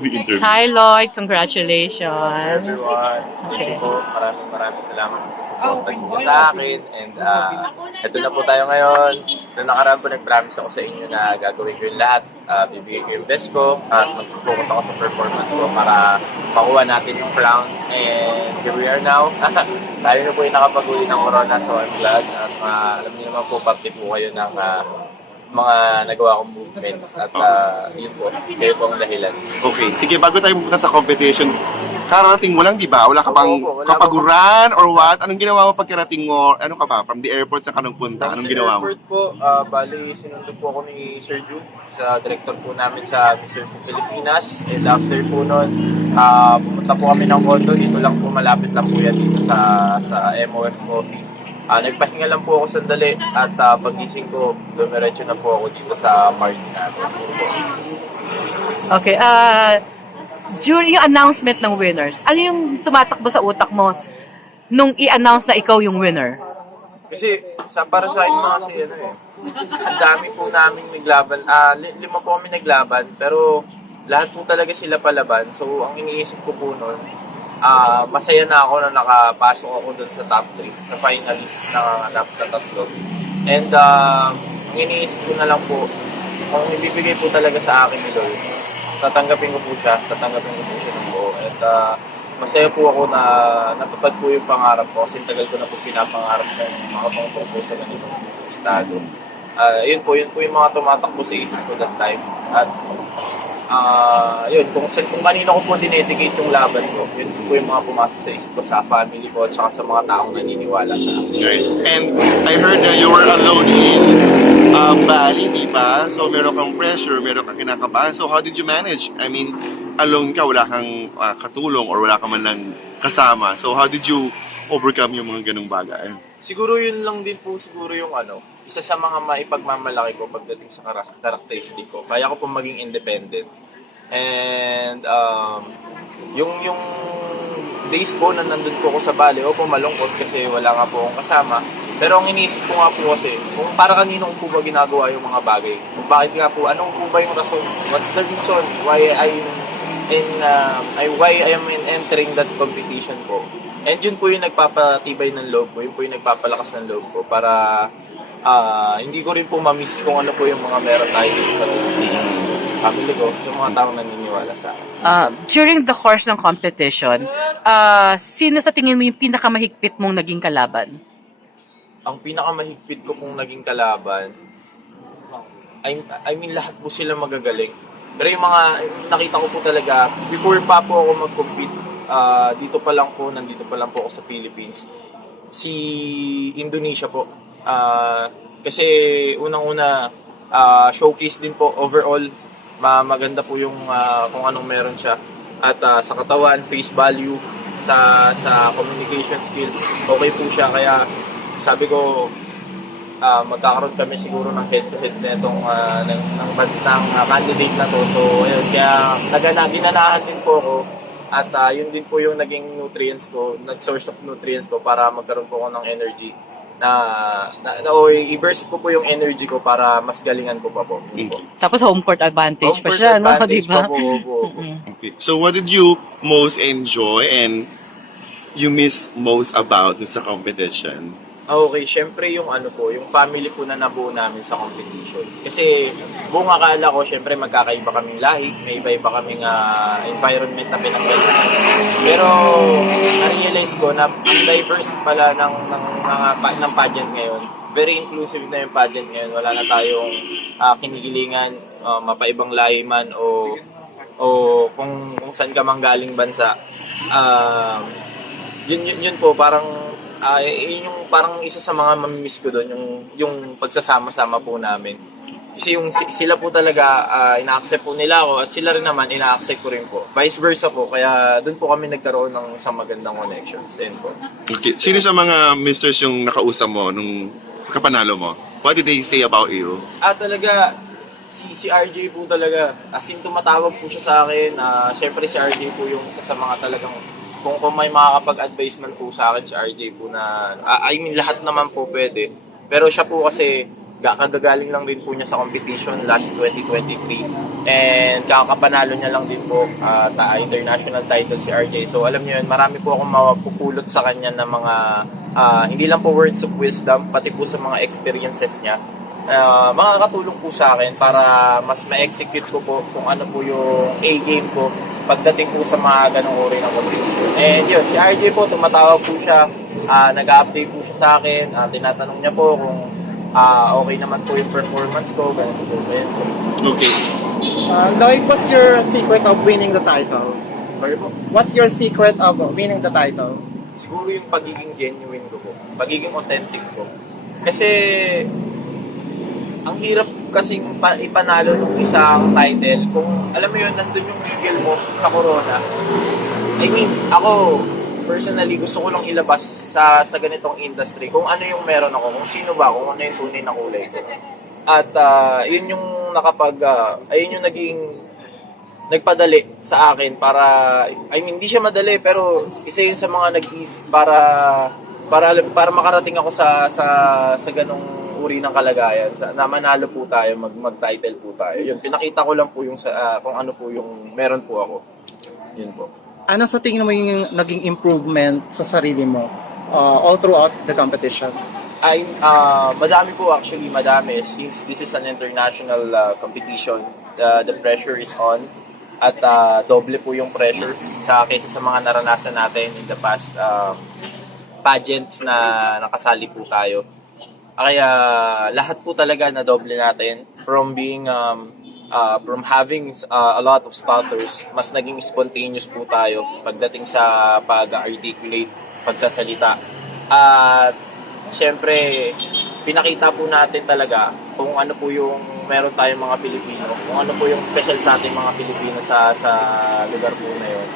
the interview. Hi Lloyd, Hi congratulations. everyone. Thank you po. Maraming salamat sa suporta niyo sa akin. And eto na po tayo ngayon. Noong nakaraan po nag-promise ako sa inyo na gagawin ko yung lahat. Bibigay ko yung best ko at mag-focus ako sa performance ko para makuha natin yung crown. And here we are now. Tayo na po yung nakapag-uli ng Corona, so I'm glad. At alam niyo naman po, parte po kayo ng mga nagawa kong movements at yun po, kayo po ang dahilan. Okay, sige, bago tayo pupunta sa competition, kararating mo lang, di ba? Wala ka bang Opo, wala kapaguran or what? Anong ginawa mo pagkarating mo? Ano ka ba? From the airport sa kanong punta? Anong From the ginawa mo? airport po, bali sinundo po ako ni Sir Jude, sa director po namin sa Miss Earth Pilipinas. And after po nun, pumunta po kami ng condo. Dito lang po, malapit lang po yan dito sa MOF Coffee. Nagpahinga lang po ako sandali at pagising ko, dumiretso na po ako dito sa party namin. Okay, during yung announcement ng winners, ano yung tumatakbo sa utak mo nung i-announce na ikaw yung winner? Kasi para sa akin mga kasi ang dami po namin naglaban. Lima po kami naglaban, pero lahat po talaga sila palaban. So ang iniisip ko po noon, masaya na ako na nakapasok ako doon sa top 3, sa finalist na tatlo. And ang iniisip ko na lang po, kung ibibigay po talaga sa akin ni Lord, tatanggapin ko po siya ng buo. And masaya po ako na natupad po yung pangarap ko kasi tagal ko na po pinapangarap ng mga pang-propose sa ganitong estado. Yun po yung mga tumatakbo sa isip ko that time. At yun, kung kanino ko po dinedicate yung laban ko, yun po yung mga pumasok sa isip ko, sa family ko at saka sa mga taong naniniwala sa akin. Right. And I heard that you were alone in Bali, di ba? So meron kang pressure, meron kang kinakabahan. So how did you manage? I mean, alone ka, wala kang katulong or wala ka man lang kasama. So how did you overcome yung mga ganung bagay? Siguro yun lang din po siguro yung isa sa mga maipagmamalaki ko pagdating sa characteristic ko. Kaya ko po maging independent. And yung days po na nandun po ako sa Bali, opo malungkot kasi wala nga po akong kasama. Pero ang iniisip ko nga po kasi, kung para kanino ko po ba ginagawa yung mga bagay? Kung bakit nga po, anong po ba yung rason? What's the reason why why I am entering that competition po? And yun po yung nagpapatibay ng loob ko, yun po yung nagpapalakas ng loob ko para hindi ko rin po ma-miss kung ano po yung mga meron tayo sa family ko, yung mga taong naniniwala sa akin. During the course ng competition, sino sa tingin mo yung pinakamahigpit mong naging kalaban? Ang pinakamahigpit ko pong naging kalaban, I mean lahat po sila magagaling. Pero yung mga nakita ko po talaga, before pa po ako mag-compete, nandito pa lang po ako sa Philippines, si Indonesia po. Kasi unang-una, showcase din po overall, maganda po yung kung anong meron siya. At sa katawan, face value, sa communication skills, okay po siya. Kaya sabi ko, magkakaroon kami siguro ng head-to-head na itong ng candidate na to. So, ayun, kaya ginanahan din po ako. At yun din po yung naging nutrients ko, source of nutrients ko para magkaroon po ako ng energy o i-burst ko po yung energy ko para mas galingan ko pa po. Tapos home court advantage Home pa court siya, no? advantage Di ba? pa po. Okay. So what did you most enjoy and you miss most about sa competition? Okay, syempre yung yung family po na nabuo namin sa competition. Kasi buong akala ko, syempre magkakaiba kaming lahi, may iba-iba kaming environment na pinanggalingan. Pero na-realize ko na ang diverse pala ng pageant ngayon. Very inclusive na yung pageant ngayon. Wala na tayong kinikilingan, mapaibang lahi man o kung saan ka manggaling bansa. Yun po parang yun yung parang isa sa mga mamimiss ko doon, yung pagsasama-sama po namin. Kasi sila po talaga ina-accept po nila ako at sila rin naman ina-accept ko rin po. Vice versa po, kaya doon po kami nagkaroon ng isang magandang connections. And po. Okay. Sino sa mga misters yung nakausap mo nung kapanalo mo? What did they say about you? Talaga, si RJ po talaga, as in tumatawag po siya sa akin. Syempre si RJ po yung isa sa mga talagang, kung may makakapag-advise man po sa akin si RJ po na, I mean lahat naman po pwede. Pero siya po kasi, Kakagaling lang din po niya sa competition last 2023. And kakapanalo niya lang din po international title si RJ. So alam niyo yun, marami po akong mapupulot sa kanya ng mga hindi lang po words of wisdom, pati po sa mga experiences niya. Makakatulong po sa akin para mas ma-execute ko po kung ano po yung A-game ko pagdating po sa mga ganong uri ng competition. And yun, si RJ po, tumatawag po siya, nag-update po siya sa akin, tinatanong niya po kung okay naman po yung performance ko, ganun po. Ayun po. Okay. Lloyd, what's your secret of winning the title? Sorry po. What's your secret of winning the title? Siguro yung pagiging genuine ko po, pagiging authentic ko. Kasi ang hirap kasing ipanalo ng isang title kung alam mo yun, nandun yung legal mo sa corona. I mean, ako personally gusto ko lang ilabas sa ganitong industry kung ano yung meron ako, kung sino ba, kung ano yung tunay na kulay ko. At yun yung ayun yung nagpadali sa akin para, I mean, hindi siya madali pero isa yun sa mga para makarating ako sa ganong uri ng kalagayan, na manalo po tayo, mag-title po tayo. Yun, pinakita ko lang po yung kung ano po yung meron po ako. Yun po. Ano sa tingin mo yung naging improvement sa sarili mo all throughout the competition? Madami po actually, madami. Since this is an international competition, the pressure is on. At doble po yung pressure kaysa sa mga naranasan natin in the past pageants na nakasali po tayo. Kaya lahat po talaga na doble natin from from having a lot of stutters, mas naging spontaneous po tayo pagdating sa pag-articulate, pagsasalita. At syempre, pinakita po natin talaga kung ano po yung meron tayong mga Pilipino, kung ano po yung special sa ating mga Pilipino sa lugar po na yun.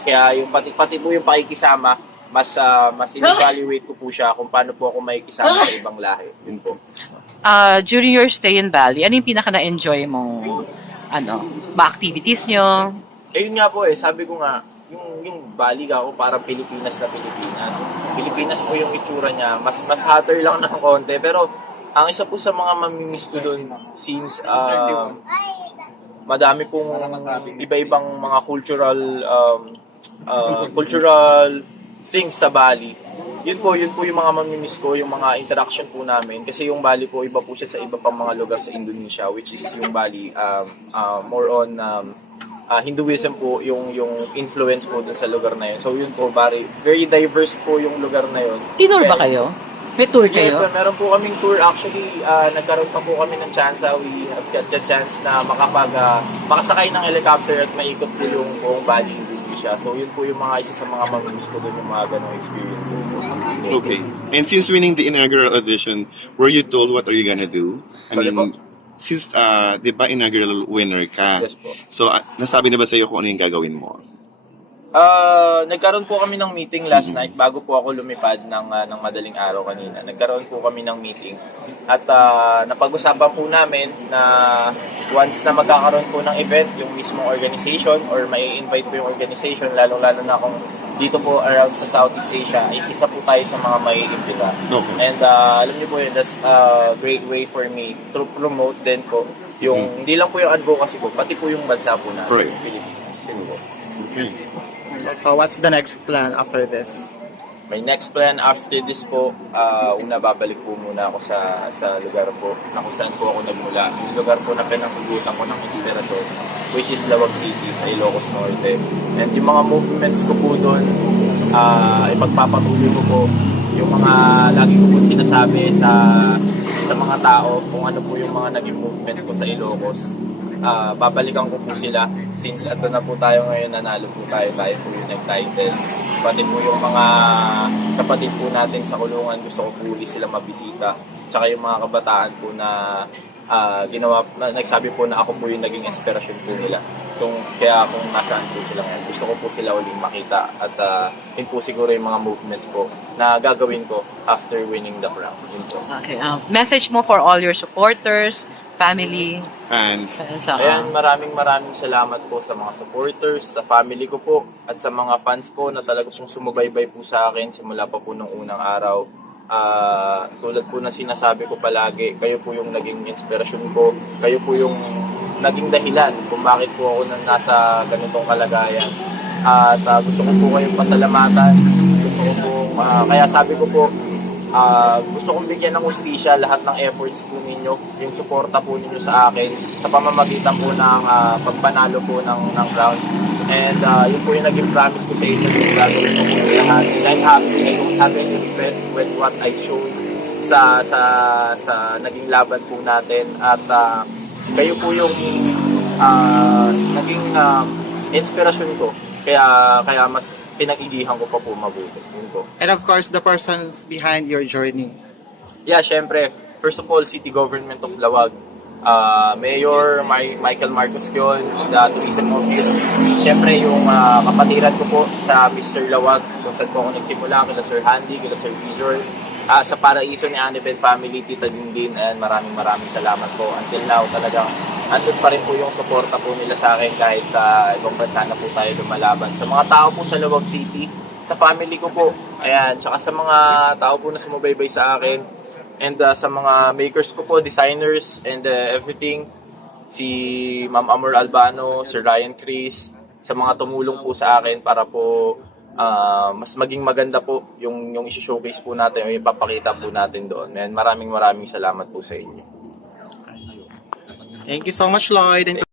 Kaya yung pati po yung pakikisama, mas in-evaluate ko po siya kung paano po ako makikisama sa ibang lahi. Yun po. During your stay in Bali, ano yung pinaka na-enjoy mong mga activities nyo? Yun nga po sabi ko nga, yung Bali ako parang Pilipinas na Pilipinas. Pilipinas po yung itsura niya, mas hotter lang ng konti, pero ang isa po sa mga mamimiss ko doon since madami pong iba-ibang mga cultural things sa Bali. Yun po yung mga mamimiss ko, yung mga interaction po namin. Kasi yung Bali po, iba po siya sa iba pang mga lugar sa Indonesia, which is yung Bali, more on Hinduism po, yung influence po dun sa lugar na yun. So yun po, very diverse po yung lugar na yun. Tinur ba kayo? May tour kayo? Yes, meron po kaming tour. Actually, nagkaroon pa po kami ng chance. We have got the chance na makasakay ng helicopter at maikot po yung buong Bali, Indonesia. So, yun po yung isa sa mga mamimiss ko doon, yung mga ganong experiences po. Okay. And since winning the inaugural audition, were you told what are you gonna do? I Sorry mean, po? since, di ba inaugural winner ka? Yes po. So, nasabi na ba sa'yo kung ano yung gagawin mo? Nagkaroon po kami ng meeting last night bago po ako lumipad ng madaling araw kanina. Nagkaroon po kami ng meeting at napag-usapan po namin na once na magkakaroon po ng event yung mismong organization or may invite po yung organization, lalong-lalo na kung dito po around sa Southeast Asia, is isa po tayo sa mga may imbita. Okay. And alam niyo po yun, that's a great way for me to promote din po yung, hindi lang po yung advocacy po, pati po yung bansa po natin, Right. yung Pilipinas. Yun po. Okay. So what's the next plan after this? My next plan after this po, una babalik po muna ako sa lugar po, na kung saan po ako nagmula. Yung lugar po na pinanghugutan ko ng inspirator, which is Lawag City sa Ilocos Norte. And yung mga movements ko po doon, ipagpapatuloy ko po yung mga lagi ko po sinasabi sa mga tao kung ano po yung mga naging movements ko sa Ilocos. Babalikan ko po sila since ato na po tayo ngayon, nanalo po tayo po yung nag-title. Pati po yung mga kapatid po natin sa kulungan, gusto ko po uli sila mabisita. Tsaka yung mga kabataan po na nagsabi po na ako po yung naging inspirasyon po nila. Kaya kung nasaan po sila ngayon, gusto ko po sila uling makita. At yun po siguro yung mga movements po na gagawin ko after winning the crown. Yun po. Okay. Message mo for all your supporters, family, And, Ayan, maraming salamat po sa mga supporters, sa family ko po, at sa mga fans po na talagang sumubaybay po sa akin simula pa po nung unang araw. Tulad po na sinasabi ko palagi, kayo po yung naging inspirasyon ko, kayo po yung naging dahilan kung bakit po ako nasa ganitong kalagayan. At gusto ko po kayong pasalamatan. Gusto ko po, kaya sabi ko po, gusto kong bigyan ng hustisya lahat ng efforts po ninyo, yung suporta po ninyo sa akin sa pamamagitan po ng pagpanalo po ng round. And yun po yung naging promise ko sa inyo, yung gagawin ko po lahat. And I don't have any regrets with what I showed sa naging laban po natin. At kayo po yung naging inspirasyon ko. Kaya mas pinag-igihan ko pa po mabuti. Yun po. And of course, the persons behind your journey. Yeah, syempre. First of all, City Government of Lawag. Mayor Michael Marcos yun, the Tourism Office. Syempre, yung kapatiran ko po sa Mr. Lawag, kung saan po ako nagsimula, kila Sir Handy, kila Sir Vijor. Sa paraiso ni Annabel Family, Tita Dingdin, and maraming salamat po. Until now, talagang andun pa rin po yung suporta po nila sa akin kahit sa ibang bansa na po tayo lumalaban. Sa mga tao po sa Lawag City, sa family ko po, ayan, tsaka sa mga tao po na sumubaybay sa akin, and sa mga makers ko po, designers, and everything, si Ma'am Amor Albano, Sir Ryan Chris, sa mga tumulong po sa akin para po mas maging maganda po yung isi-showcase po natin, yung ipapakita po natin doon. And maraming salamat po sa inyo. Thank you so much, Lloyd. And